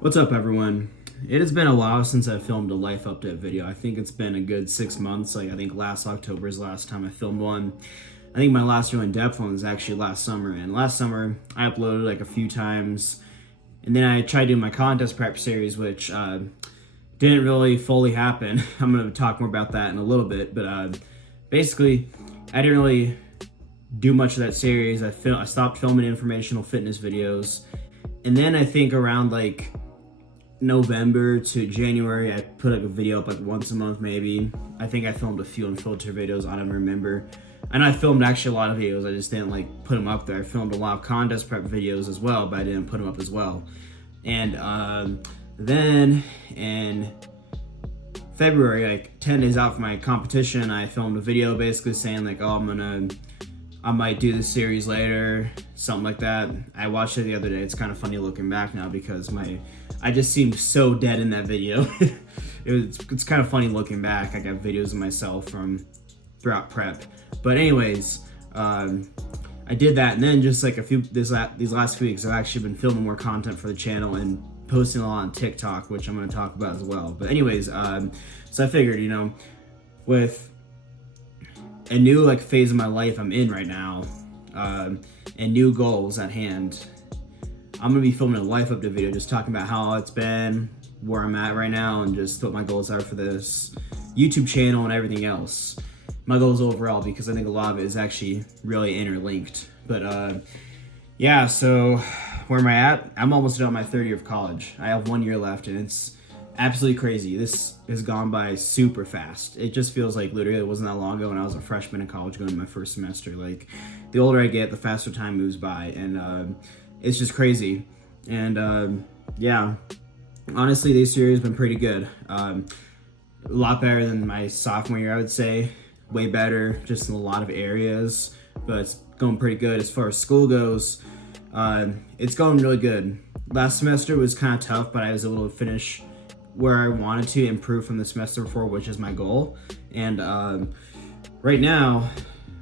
What's up, everyone? It has been a while since I filmed a life update video. I think it's been a good 6 months. I think last October is the last time I filmed one. I think my last real in-depth one was actually last summer. And last summer, I uploaded like a few times. And then I tried doing my contest prep series, which didn't really fully happen. I'm going to talk more about that in a little bit. But basically, I didn't really do much of that series. I stopped filming informational fitness videos. And then I think around like November to January, I put like a video up like once a month maybe. I think I filmed a few unfiltered videos. I don't remember. I know I filmed actually a lot of videos. I just didn't like put them up there. I filmed a lot of contest prep videos as well, but I didn't put them up as well. And then in February, like 10 days out from my competition, I filmed a video basically saying like, oh, I might do this series later, something like that. I watched it the other day. It's kind of funny looking back now because I just seemed so dead in that video. It's kind of funny looking back. I got videos of myself from throughout prep. But anyways, I did that, and then just like these last few weeks, I've actually been filming more content for the channel and posting a lot on TikTok, which I'm going to talk about as well. But anyways, so I figured, with a new like phase of my life I'm in right now, and new goals at hand, I'm gonna be filming a life update video just talking about how it's been, where I'm at right now, and just what my goals are for this YouTube channel and everything else. My goals overall, because I think a lot of it is actually really interlinked. But yeah, so where am I at? I'm almost done my third year of college. I have 1 year left, and it's absolutely crazy. This has gone by super fast. It just feels like literally it wasn't that long ago when I was a freshman in college going to my first semester. Like, the older I get, the faster time moves by, and it's just crazy. And yeah, honestly, this year has been pretty good. A lot better than my sophomore year, I would say. Way better, just in a lot of areas, but it's going pretty good as far as school goes. It's going really good. Last semester was kind of tough, but I was able to finish where I wanted to improve from the semester before, which is my goal. And right now,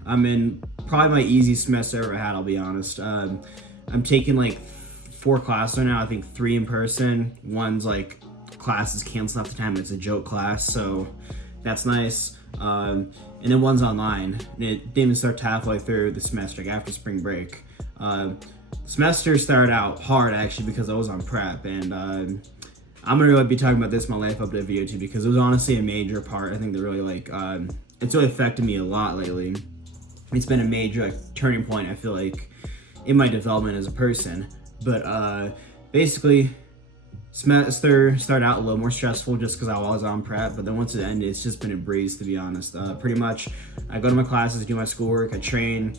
I'm in probably my easiest semester I ever had, I'll be honest. I'm taking like 4 classes right now. I think 3 in person. One's like classes canceled half the time. It's a joke class, so that's nice. And then one's online. And it didn't even start halfway through the semester, like after spring break. Semester started out hard actually because I was on prep, and I'm gonna really be talking about this in my life update video too, because it was honestly a major part. I think that really like it's really affected me a lot lately. It's been a major like turning point, I feel like, in my development as a person. But basically, semester started out a little more stressful just because I was on prep, but then once it ended, it's just been a breeze, to be honest. Pretty much, I go to my classes, do my schoolwork, I train,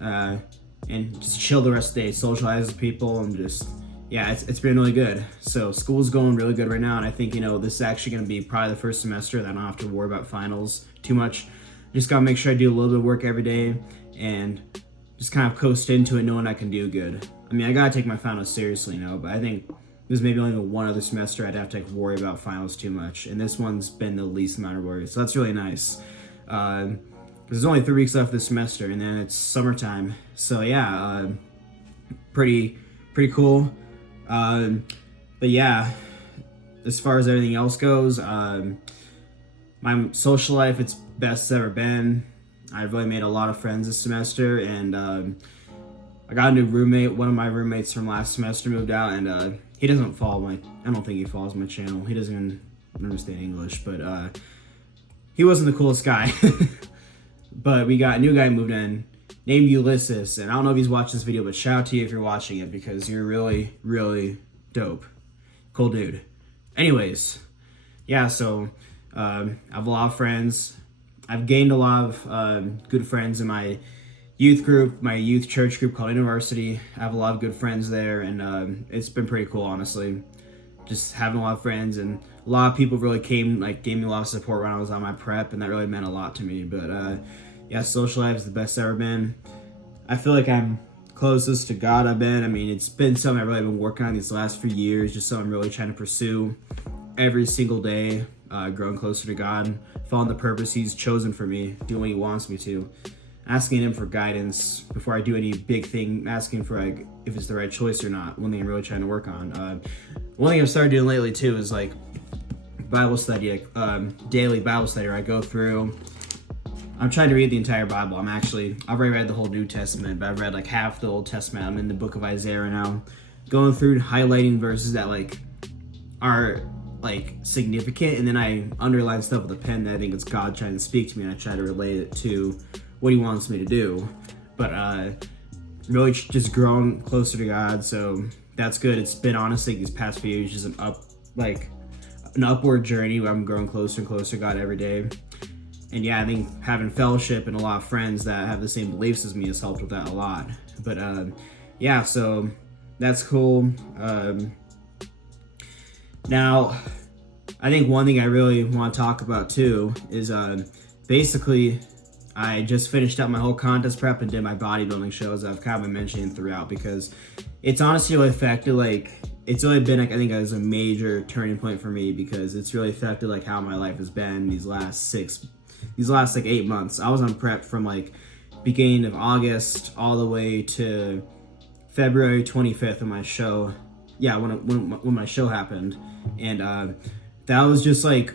and just chill the rest of the day, socialize with people, and just, yeah, it's been really good. So school's going really good right now, and I think, this is actually going to be probably the first semester that I don't have to worry about finals too much. Just got to make sure I do a little bit of work every day, and just kind of coast into it knowing I can do good. I mean, I got to take my finals seriously now, but I think there's maybe only one other semester I'd have to like worry about finals too much, and this one's been the least amount of worry, so that's really nice. There's only 3 weeks left this semester, and then it's summertime, so yeah, pretty cool. But yeah, as far as everything else goes, my social life, it's best it's ever been. I've really made a lot of friends this semester, and I got a new roommate. One of my roommates from last semester moved out, and he doesn't follow I don't think he follows my channel. He doesn't even understand English, but he wasn't the coolest guy. But we got a new guy moved in named Ulysses, and I don't know if he's watched this video, but shout out to you if you're watching it, because you're really, really dope. Cool dude. Anyways, yeah, so I have a lot of friends. I've gained a lot of good friends in my youth group, my youth church group called University. I have a lot of good friends there, and it's been pretty cool, honestly. Just having a lot of friends, and a lot of people really gave me a lot of support when I was on my prep, and that really meant a lot to me. But yeah, social life is the best it's ever been. I feel like I'm closest to God I've been. I mean, it's been something I've really been working on these last few years, just something I'm really trying to pursue every single day, growing closer to God, following the purpose He's chosen for me, doing what He wants me to. Asking Him for guidance before I do any big thing, asking for like if it's the right choice or not, one thing I'm really trying to work on. one thing I've started doing lately too is like Bible study, like daily Bible study where I go through. I'm trying to read the entire Bible. I've already read the whole New Testament, but I've read like half the Old Testament. I'm in the book of Isaiah right now, going through highlighting verses that like are like significant, and then I underline stuff with a pen that I think it's God trying to speak to me, and I try to relate it to what he wants me to do. But really just growing closer to God, so that's good. It's been honestly these past few years just an upward journey where I'm growing closer and closer to God every day. And yeah, I think having fellowship and a lot of friends that have the same beliefs as me has helped with that a lot. But yeah, so that's cool. Now, I think one thing I really want to talk about too is basically I just finished up my whole contest prep and did my bodybuilding shows. I've kind of been mentioning throughout because it's honestly really affected, like, it's really been like, I think it was a major turning point for me because it's really affected like how my life has been these last like 8 months. I was on prep from like beginning of August all the way to February 25th when my show, when my show happened. And that was just like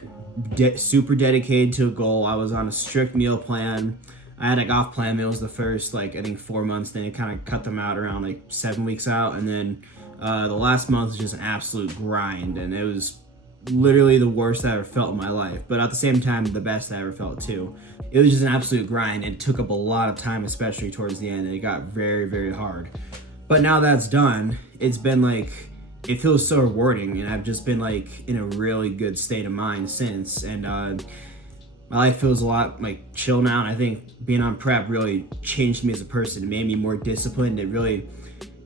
super dedicated to a goal. I was on a strict meal plan. I had like off-plan meals the first like I think 4 months, then it kind of cut them out around like 7 weeks out, and then the last month was just an absolute grind, and it was literally the worst I ever felt in my life, but at the same time the best I ever felt too. It was just an absolute grind, and it took up a lot of time, especially towards the end, and it got very, very hard. But now that's done, it's been like, it feels so rewarding, and I've just been like in a really good state of mind since, and my life feels a lot like chill now, and I think being on prep really changed me as a person. It made me more disciplined.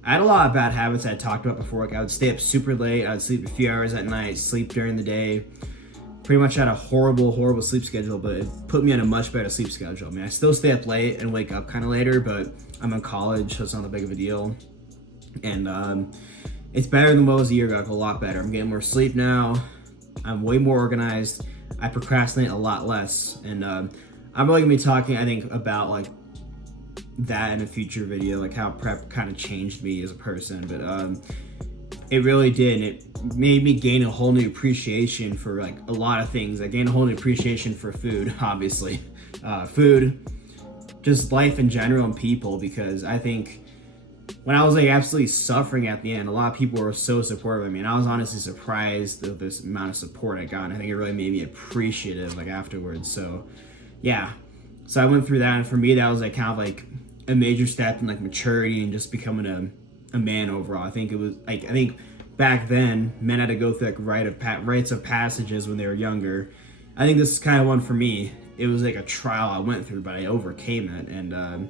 I had a lot of bad habits I talked about before. Like I would stay up super late, I would sleep a few hours at night, sleep during the day. Pretty much had a horrible sleep schedule, but it put me on a much better sleep schedule. I mean, I still stay up late and wake up kind of later, but I'm in college, so it's not that big of a deal. And it's better than what it was a year ago, like a lot better. I'm getting more sleep now. I'm way more organized. I procrastinate a lot less. And I'm really gonna be talking, I think, about like that in a future video, like how prep kind of changed me as a person. But it really did. It made me gain a whole new appreciation for like a lot of things. I gained a whole new appreciation for food, obviously. Food, just life in general and people, because I think when I was like absolutely suffering at the end, a lot of people were so supportive of me, and I was honestly surprised of this amount of support I got, and I think it really made me appreciative like afterwards. So yeah, so I went through that, and for me that was like kind of like a major step in like maturity and just becoming a man overall. I think it was like, I think back then men had to go through like rites of passages when they were younger. I think this is kind of one for me. It was like a trial I went through, but I overcame it, and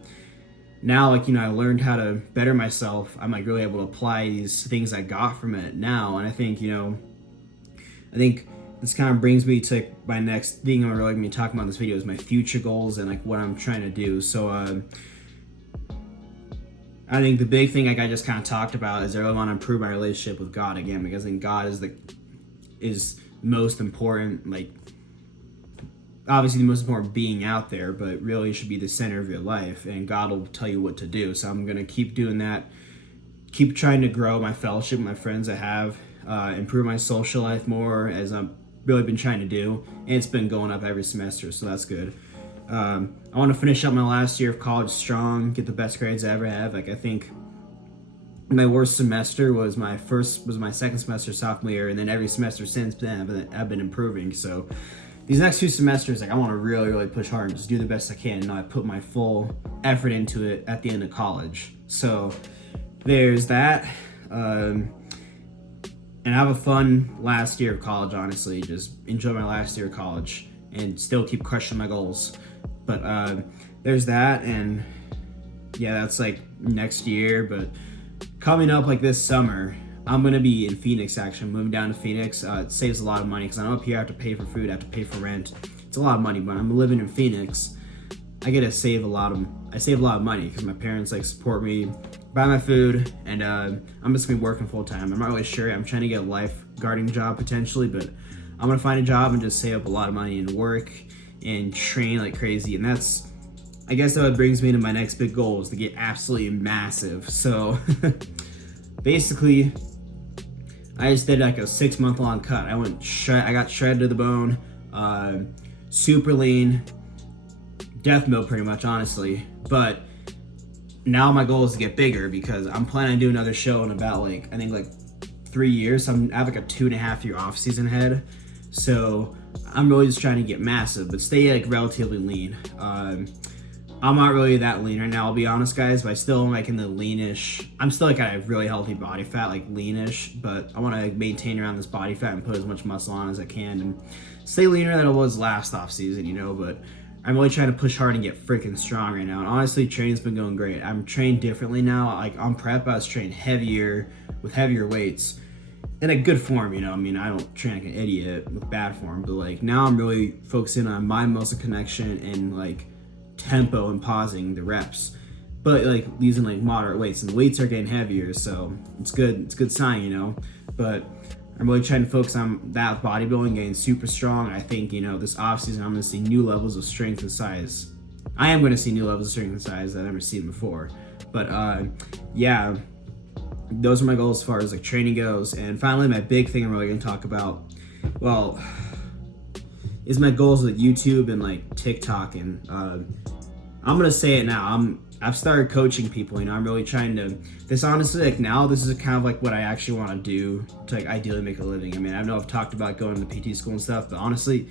now, like, you know, I learned how to better myself. I'm like really able to apply these things I got from it now. And I think, you know, this kind of brings me to like, my next thing I'm really gonna be talking about in this video is my future goals and like what I'm trying to do. So I think the big thing like I just kind of talked about is I really want to improve my relationship with God again, because I think God is most important, like obviously the most important being out there, but really should be the center of your life, and God will tell you what to do. So I'm going to keep doing that, keep trying to grow my fellowship with my friends I have, improve my social life more, as I've really been trying to do, and it's been going up every semester, so that's good. I want to finish up my last year of college strong, get the best grades I ever have. Like I think my worst semester was my second semester sophomore year, and then every semester since then I've been improving. So these next few semesters, like I want to really push hard and just do the best I can, and I put my full effort into it at the end of college. So there's that. And have a fun last year of college, honestly. Just enjoy my last year of college and still keep crushing my goals. But there's that, and yeah, that's like next year. But coming up like this summer, I'm gonna be in Phoenix. Actually, I'm moving down to Phoenix. It saves a lot of money because I'm up here. I have to pay for food. I have to pay for rent. It's a lot of money. But I'm living in Phoenix, I get to save a lot of money because my parents like support me, buy my food, and I'm just gonna be working full time. I'm not really sure. I'm trying to get a lifeguarding job potentially, but I'm gonna find a job and just save up a lot of money and work and train like crazy. And that's, I guess that brings me to my next big goal, is to get absolutely massive. So basically, I just did like a 6-month long cut. I got shredded to the bone, super lean, death mode pretty much, honestly. But now my goal is to get bigger because I'm planning on doing another show in about I think 3 years. I have like a 2.5 year off season ahead. So I'm really just trying to get massive, but stay like relatively lean. I'm not really that lean right now, I'll be honest, guys, but I still am like in the leanish. I'm still like at a really healthy body fat, like leanish, but I want to maintain around this body fat and put as much muscle on as I can and stay leaner than I was last off season, you know. But I'm really trying to push hard and get freaking strong right now. And honestly, training's been going great. I'm trained differently now. Like on prep, I was trained heavier with heavier weights in a good form, you know. I mean, I don't train like an idiot with bad form, but like now I'm really focusing on mind muscle connection and like tempo and pausing the reps, but like using like moderate weights, and the weights are getting heavier, so it's good. It's a good sign, you know. But I'm really trying to focus on that bodybuilding, getting super strong. I think, you know, this off season I'm going to see new levels of strength and size. I am going to see new levels of strength and size that I've never seen before. But yeah, those are my goals as far as like training goes. And finally, my big thing I'm really going to talk about, well, is my goals with YouTube and like TikTok. And I'm gonna say it now. I've started coaching people. You know, I'm really trying to. This honestly, like now, this is kind of like what I actually want to do to like ideally make a living. I mean, I know I've talked about going to PT school and stuff, but honestly,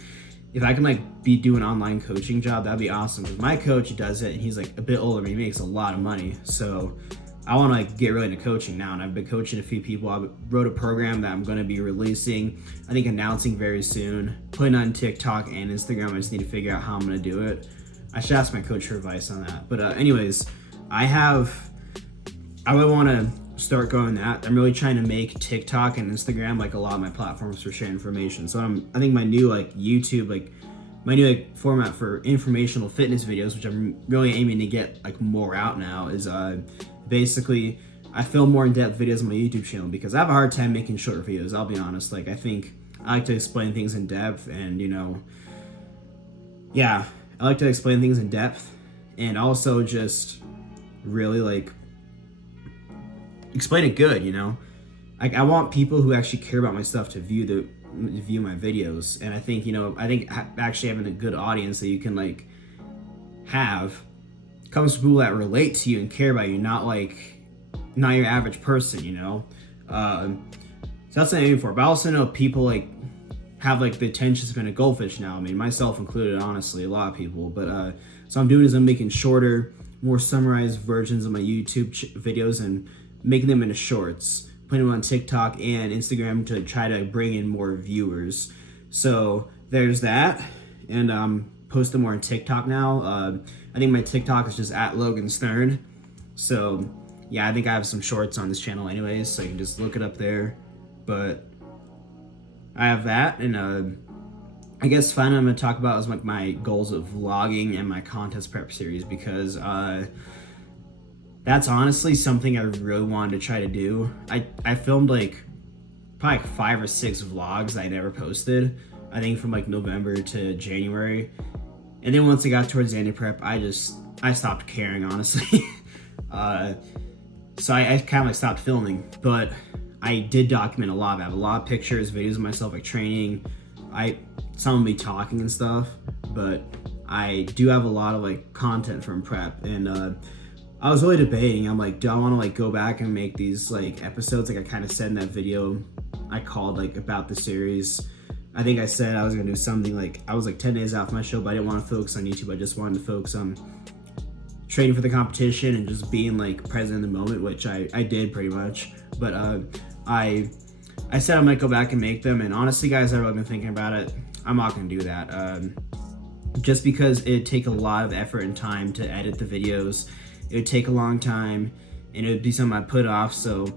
if I can like be doing an online coaching job, that'd be awesome. Because my coach does it, and he's like a bit older, but he makes a lot of money. So I want to like get really into coaching now, and I've been coaching a few people. I wrote a program that I'm going to be releasing, I think announcing very soon, putting on TikTok and Instagram. I just need to figure out how I'm going to do it. I should ask my coach for advice on that. But anyways, I really want to start going that. I'm really trying to make TikTok and Instagram like a lot of my platforms for sharing information. So I think my new like YouTube, like my new like format for informational fitness videos, which I'm really aiming to get like more out now, is basically I film more in-depth videos on my YouTube channel because I have a hard time making short videos. I'll be honest. Like I think I like to explain things in depth, and you know, yeah, I like to explain things in depth, and also just really like explain it good, you know. Like I want people who actually care about my stuff to view my videos. And I think, you know, actually having a good audience that you can like have comes from people that relate to you and care about you, not your average person, you know. So that's what I'm aiming for. But I also know people like have like the attention span of goldfish now. I mean, myself included, honestly, a lot of people. But so I'm doing is I'm making shorter, more summarized versions of my YouTube videos and making them into shorts, putting them on TikTok and Instagram to try to bring in more viewers. So there's that, and I'm posting more on TikTok now. I think my TikTok is just at Logan Stern. So yeah, I think I have some shorts on this channel anyways, so you can just look it up there. But I have that, and I guess finally I'm going to talk about is like my goals of vlogging and my contest prep series, because that's honestly something I really wanted to try to do. I filmed like probably like 5 or 6 vlogs that I never posted, I think from like November to January. And then once I got towards the end of prep, I stopped caring, honestly. So I kind of like stopped filming, but I did document a lot. I have a lot of pictures, videos of myself like training. Some of me talking and stuff, but I do have a lot of like content from prep. And I was really debating. I'm like, do I want to like go back and make these like episodes like I kind of said in that video I called like about the series? I think I said I was gonna do something like, I was like 10 days off my show, but I didn't want to focus on YouTube. I just wanted to focus on training for the competition and just being like present in the moment, which I did pretty much. But I said I might go back and make them, and honestly guys, I've really been thinking about it. I'm not gonna do that, just because it'd take a lot of effort and time to edit the videos. It would take a long time, and it would be something I put off. So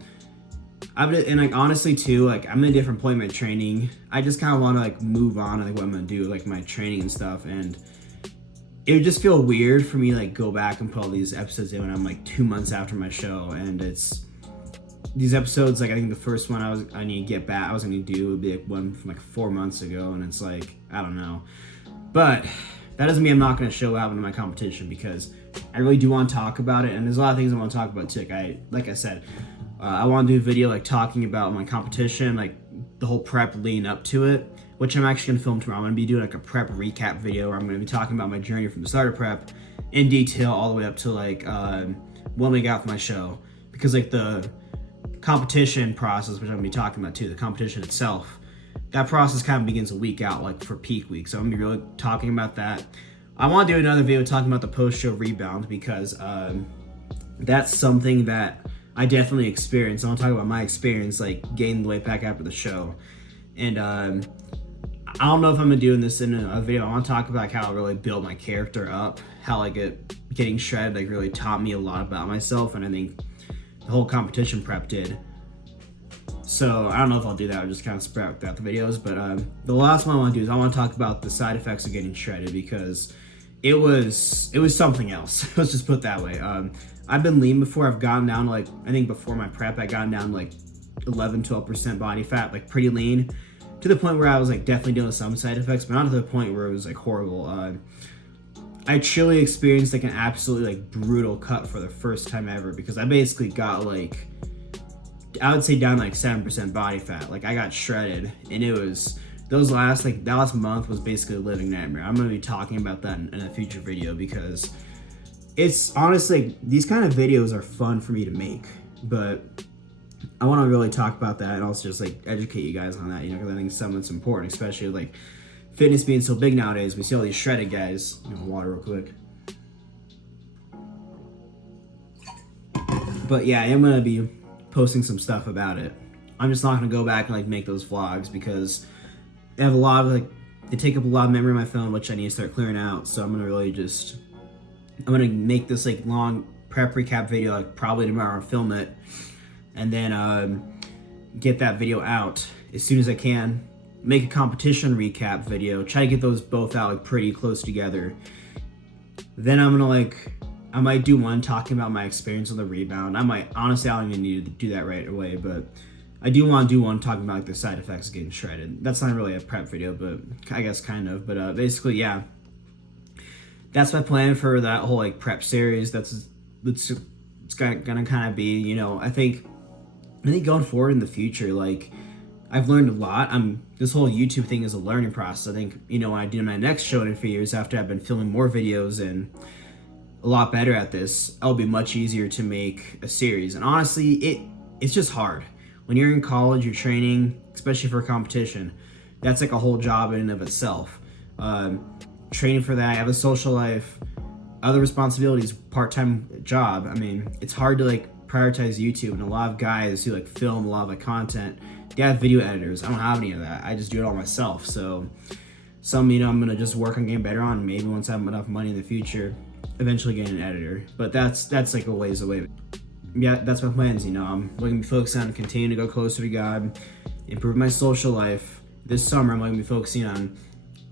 and like honestly too, like I'm in a different point in my training. I just kind of want to like move on and like what I'm gonna do, like my training and stuff. And it would just feel weird for me to like go back and put all these episodes in when I'm like 2 months after my show. And it's these episodes, like I think the first one I need to get back, I was gonna do would be like one from like 4 months ago, and it's like, I don't know. But that doesn't mean I'm not gonna show out in my competition, because I really do want to talk about it, and there's a lot of things I want to talk about too. Like I said, I want to do a video like talking about my competition, like the whole prep leading up to it, which I'm actually gonna film tomorrow. I'm gonna be doing like a prep recap video where I'm gonna be talking about my journey from the start of prep in detail all the way up to like 1 week out for my show, because like the competition process, which I'm gonna be talking about too, the competition itself, that process kind of begins a week out, like for peak week. So I'm gonna be really talking about that. I want to do another video talking about the post-show rebound, because that's something that I definitely experienced. I want to talk about my experience, like gaining the weight back after the show. And I don't know if I'm gonna doing this in a video. I want to talk about like, how I really built my character up, how like getting shredded like really taught me a lot about myself, and I think the whole competition prep did. So I don't know if I'll do that or just kind of spread out the videos. But the last one I want to do is I want to talk about the side effects of getting shredded, because it was something else. Let's just put it that way. I've been lean before. I've gotten down to like, I think before my prep, I gotten down to like 11-12% body fat, like pretty lean, to the point where I was like definitely dealing with some side effects, but not to the point where it was like horrible. I truly experienced like an absolutely like brutal cut for the first time ever, because I basically got like, I would say down like 7% body fat. Like I got shredded, and it was that last month was basically a living nightmare. I'm gonna be talking about that in a future video, because it's honestly, these kind of videos are fun for me to make, but I want to really talk about that and also just like educate you guys on that, you know, because I think it's something that's important, especially like fitness being so big nowadays. We see all these shredded guys. Water real quick. But yeah, I am gonna be posting some stuff about it. I'm just not gonna go back and like make those vlogs, because they have a lot of like, they take up a lot of memory on my phone, which I need to start clearing out. So I'm gonna make this like long prep recap video like probably tomorrow, film it, and then get that video out as soon as I can. Make a competition recap video, try to get those both out like pretty close together. Then I'm gonna I might do one talking about my experience on the rebound. Honestly, I don't even need to do that right away, but I do want to do one talking about like the side effects of getting shredded. That's not really a prep video, but I guess kind of. But basically, yeah, that's my plan for that whole like prep series. It's gonna kind of be, you know, I think going forward in the future, like I've learned a lot. This whole YouTube thing is a learning process. I think, you know, when I do my next show in a few years, after I've been filming more videos and a lot better at this, it'll be much easier to make a series. And honestly, it's just hard. When you're in college, you're training, especially for a competition, that's like a whole job in and of itself. Training for that, I have a social life, other responsibilities, part-time job. I mean, it's hard to like prioritize YouTube, and a lot of guys who like film a lot of like content, they have video editors. I don't have any of that. I just do it all myself. So you know, I'm gonna just work on getting better on. Maybe once I have enough money in the future, eventually get an editor. But that's like a ways away. Yeah, that's my plans. You know, I'm looking to be focused on continuing to go closer to God, improve my social life. This summer, I'm going to be focusing on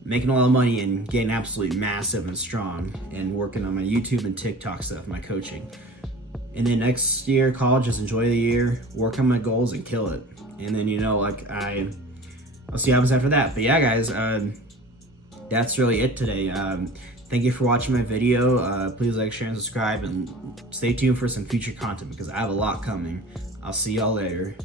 making a lot of money and getting absolutely massive and strong, and working on my YouTube and TikTok stuff, my coaching. And then next year, college, just enjoy the year, work on my goals, and kill it. And then, you know, like I'll see what happens after that. But yeah, guys, that's really it today. Thank you for watching my video. Please like, share, and subscribe, and stay tuned for some future content, because I have a lot coming. I'll see y'all later.